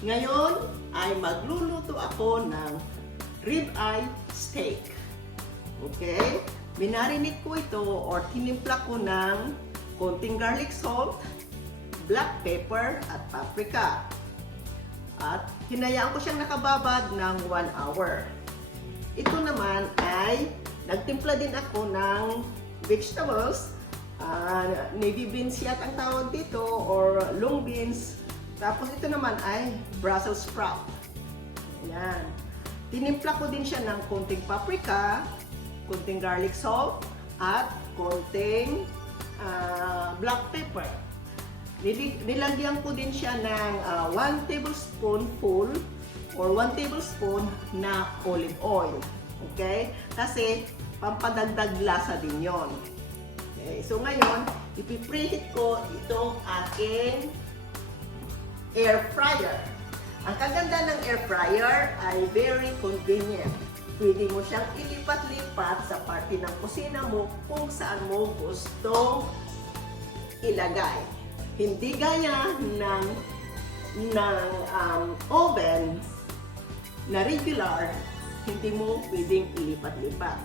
Ngayon ay magluluto ako ng ribeye steak. Okay? Minarinig ko ito or tinimpla ko ng konting garlic salt, black pepper at paprika. At hinayaan ko siyang nakababad ng 1 hour. Ito naman ay nagtimpla din ako ng vegetables. Navy beans yata ang tawag dito or long beans. Tapos ito naman ay Brussels sprout. Ayan. Tinimpla ko din siya ng konting paprika, konting garlic salt, at konting black pepper. Nilagyan ko din siya ng 1 tablespoonful or 1 tablespoon na olive oil. Okay? Kasi pampadagdag lasa din yon. Okay? So ngayon, ipipreheat ko itong aking air fryer. Ang kaganda ng air fryer ay very convenient. Pwede mo siyang ilipat-lipat sa parte ng kusina mo kung saan mo gustong ilagay. Hindi gaya ng oven na regular, hindi mo pwedeng ilipat-lipat.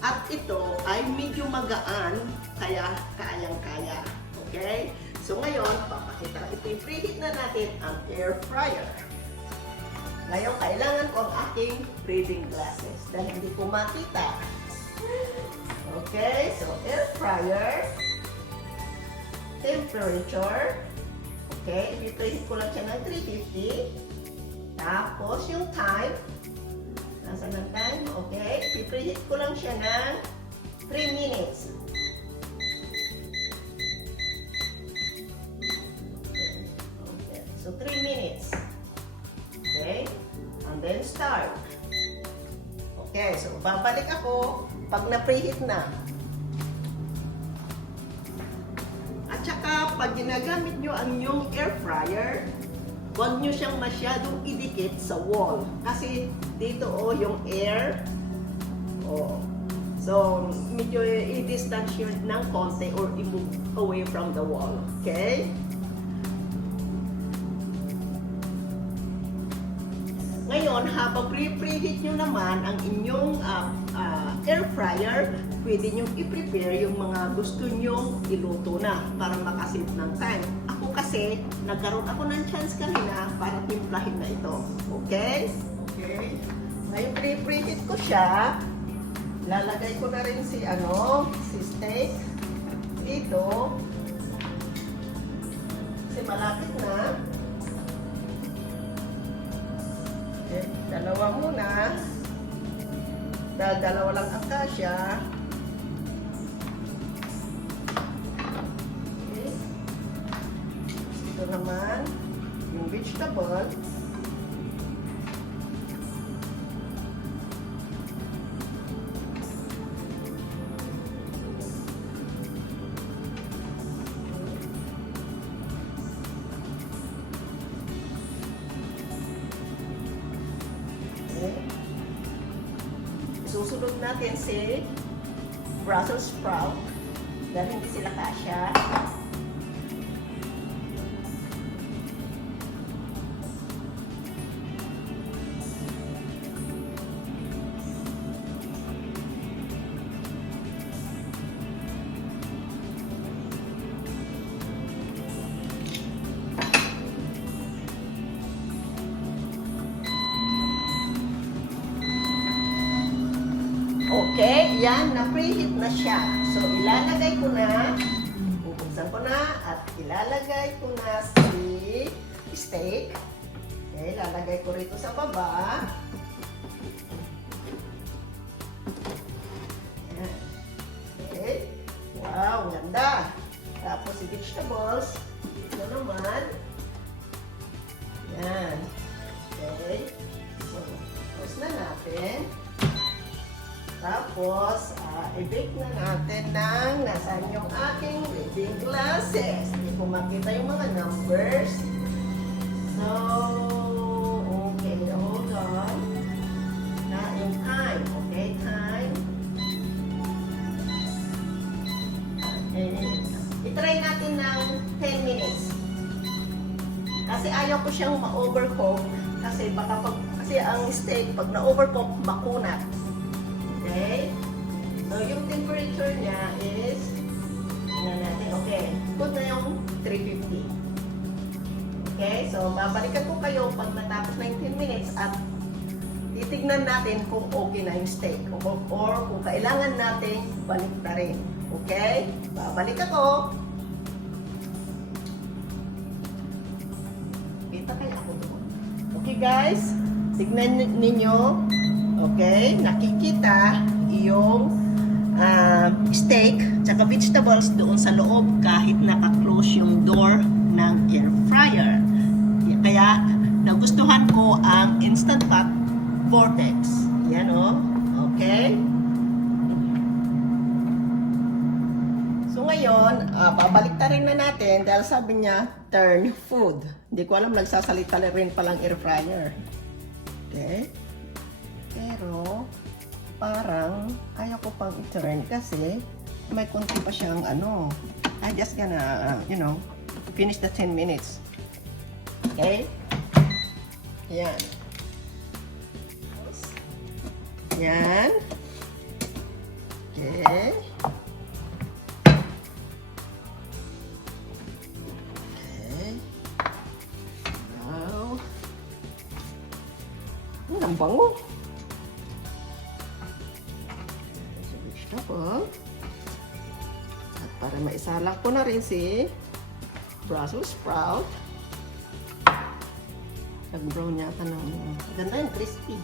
At ito ay medyo magaan, kaya kayang-kaya. Okay? So ngayon, papakita, ipipreheat na natin ang air fryer. Ngayon, kailangan ko ang aking reading glasses dahil hindi ko makita. Okay, so air fryer, temperature, okay, ipipreheat ko lang siya ng 350. Tapos yung time, nasa ng time, okay, ipipreheat ko lang siya ng 3 minutes. Okay, so 3 minutes. Okay, and then start. Okay, so babalik ako pag na-preheat na. At saka, pag ginagamit nyo ang inyong air fryer, huwag nyo siyang masyadong idikit sa wall. Kasi dito yung air. So, medyo i-distance nyo ng konti or i-move away from the wall. Okay? Ngayon, habang pre-preheat nyo naman ang inyong air fryer, pwede nyo i-prepare yung mga gusto nyong iluto na para makasave ng time. Ako kasi, nagkaroon ako ng chance kanina para timplahin na ito. Okay? Okay. Ngayon, pre-preheat ko siya. Lalagay ko na rin si steak dito. Kasi malapit na. Okay, dalawa muna. Dalawa lang ang kasya. Okay. Ito naman, yung vegetable. Susunod natin si Brussels sprout dahil hindi sila kasya. Okay, yan, na-preheat na siya. So, ilalagay ko na, bubuksan ko na, at ilalagay ko na si steak. Okay, ilalagay ko rito sa baba. Yan. Okay, wow, ganda. Tapos si vegetables, ito naman. Yan. Okay, so, tapos na natin. Tapos, i-bake na natin ng nasaan yung aking reading glasses. Hindi ko makita yung mga numbers. So, okay, hold on. Na yung time, okay, time. Okay. I-try natin ng 10 minutes. Kasi ayaw ko siyang ma-overcook kasi kasi ang steak pag na-overcook makunat. Okay? So yung temperature niya is natin. Okay. Put na yung 350. Okay? So babalikan ko kayo pag natapos na yung 10 minutes at titignan natin kung okay na yung steak or kung kailangan natin balik na rin. Okay? Babalik ako. Kita kayo ako doon. Okay guys, tignan ninyo. Okay? Nakikita yung steak tsaka vegetables doon sa loob kahit naka-close yung door ng air fryer. Kaya nagustuhan ko ang Instant Pot Vortex. Yan o. Okay? So ngayon, babalik na rin na natin dahil sabi niya, turn food. Hindi ko alam, nagsasalita rin palang air fryer. Okay? Pero, parang ayaw ko pang i-turn kasi may konti pa siyang I just gonna, finish the 10 minutes. Okay? Yan. Yan. Okay. Okay. Now. Ang bango. Vegetable. At para maisalang ko na rin si Brussels sprout. Nag-brown yata ng ganda yung crispy.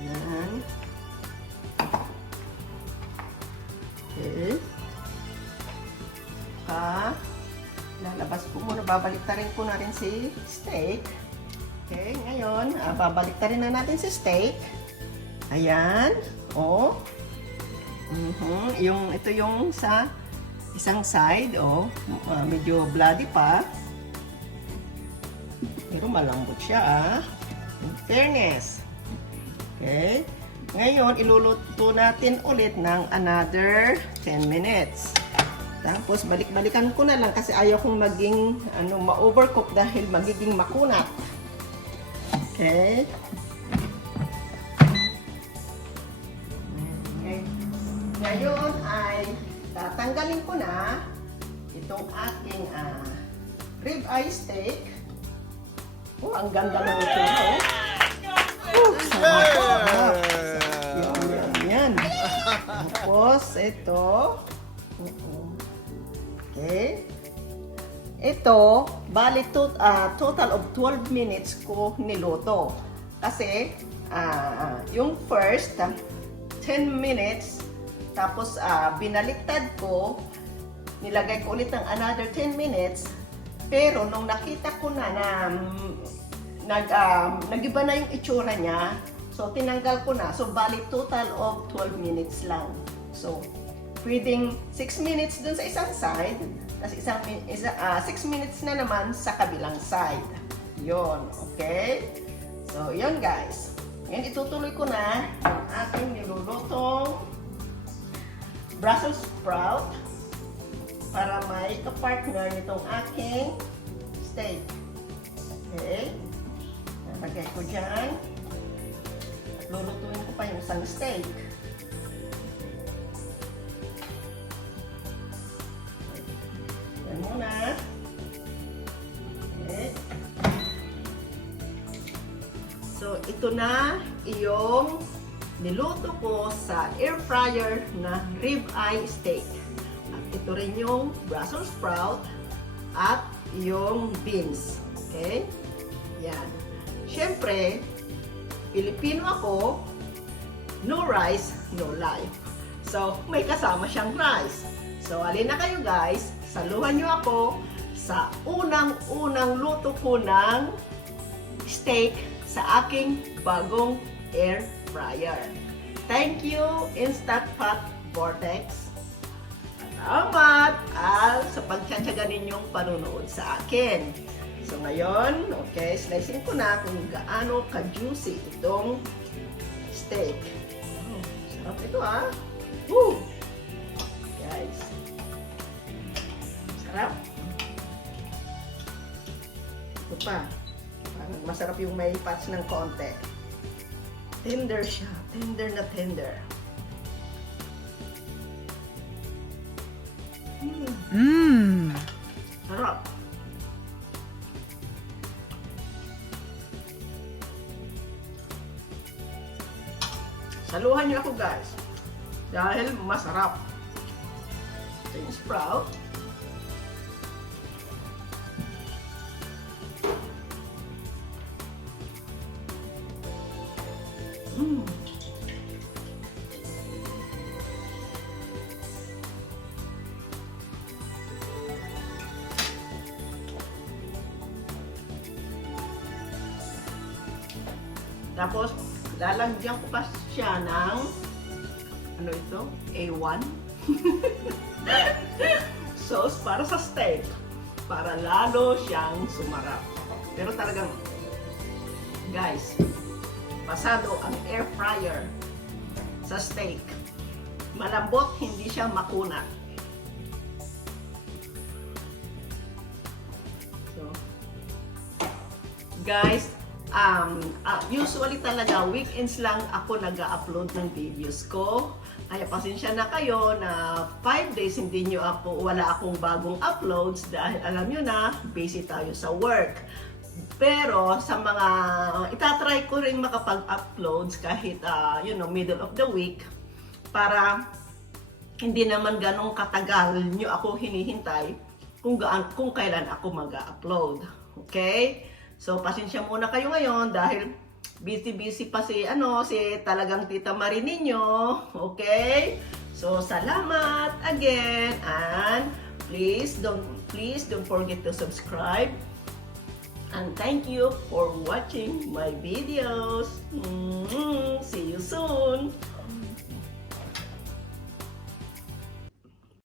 Yan. Okay. Lalabas ko muna, babaliktarin ko na rin si steak. Okay, ngayon, babaliktarin na natin si steak. Ayan. Oh. Ito yung sa isang side, medyo bloody pa. Pero malambot siya, In fairness. Okay. Ngayon, iluluto natin ulit ng another 10 minutes. Tapos, balik-balikan ko na lang kasi ayaw kong maging ma-overcook dahil magiging makunat. Okay. Ngayon ay tatanggalin ko na itong aking ribeye steak. Oh, ang ganda ng ito. Sarap. Yan. Tapos, ito. Okay. Ito, bali total of 12 minutes ko niluto. Kasi, yung first 10 minutes, tapos binaliktad ko, nilagay ko ulit ng another 10 minutes, pero nung nakita ko na nag-iba na yung itsura niya, so tinanggal ko na. So bali total of 12 minutes lang. So pwedeng 6 minutes dun sa isang side, tapos 6 minutes na naman sa kabilang side. Yon, okay? So yon guys. Ngayon itutuloy ko na yung ating nilulutong Brussels sprout para may kapartner nitong aking steak. Okay? Nalagay ko dyan. Lulutuin ko pa yung isang steak. Yan muna. Okay. So, ito na yung niluto ko sa air fryer na ribeye steak. At ito rin yung Brussels sprout at yung beans. Okay? Yan. Siyempre, Pilipino ako, no rice, no life. So, may kasama siyang rice. So, alin na kayo guys, saluhan nyo ako sa unang-unang luto ko ng steak sa aking bagong air fryer. Thank you, Instant Pot Vortex. Salamat sa pagtsatsaga ninyong panunood sa akin. So ngayon, okay, slicing ko na kung gaano ka-juicy itong steak. Oh, sarap ito Woo! Sarap. Ito pa. Parang masarap yung may patch ng konti. Tender siya. Tender na tender. Sarap. Saluhan niyo ako guys. Dahil masarap. Ito yung sprout. Tapos, lalagyan ko pa siya ng ano ito? A1 sauce para sa steak. Para lalo siyang sumarap. Pero talagang, guys, pasado ang air fryer sa steak. Malambot, hindi siya makunat. So, guys, usually talaga weekends lang ako nag-upload ng videos ko. Ay, pasensya na kayo na 5 days wala akong bagong uploads dahil alam nyo na, busy tayo sa work. Pero sa mga, itatry ko rin makapag-uploads kahit, middle of the week para hindi naman ganong katagal nyo ako hinihintay kung kailan ako mag-upload. Okay? So, pasensya muna kayo ngayon dahil busy pa si talagang Tita Marie ninyo. Okay? So, salamat again and please don't forget to subscribe. And thank you for watching my videos. See you soon.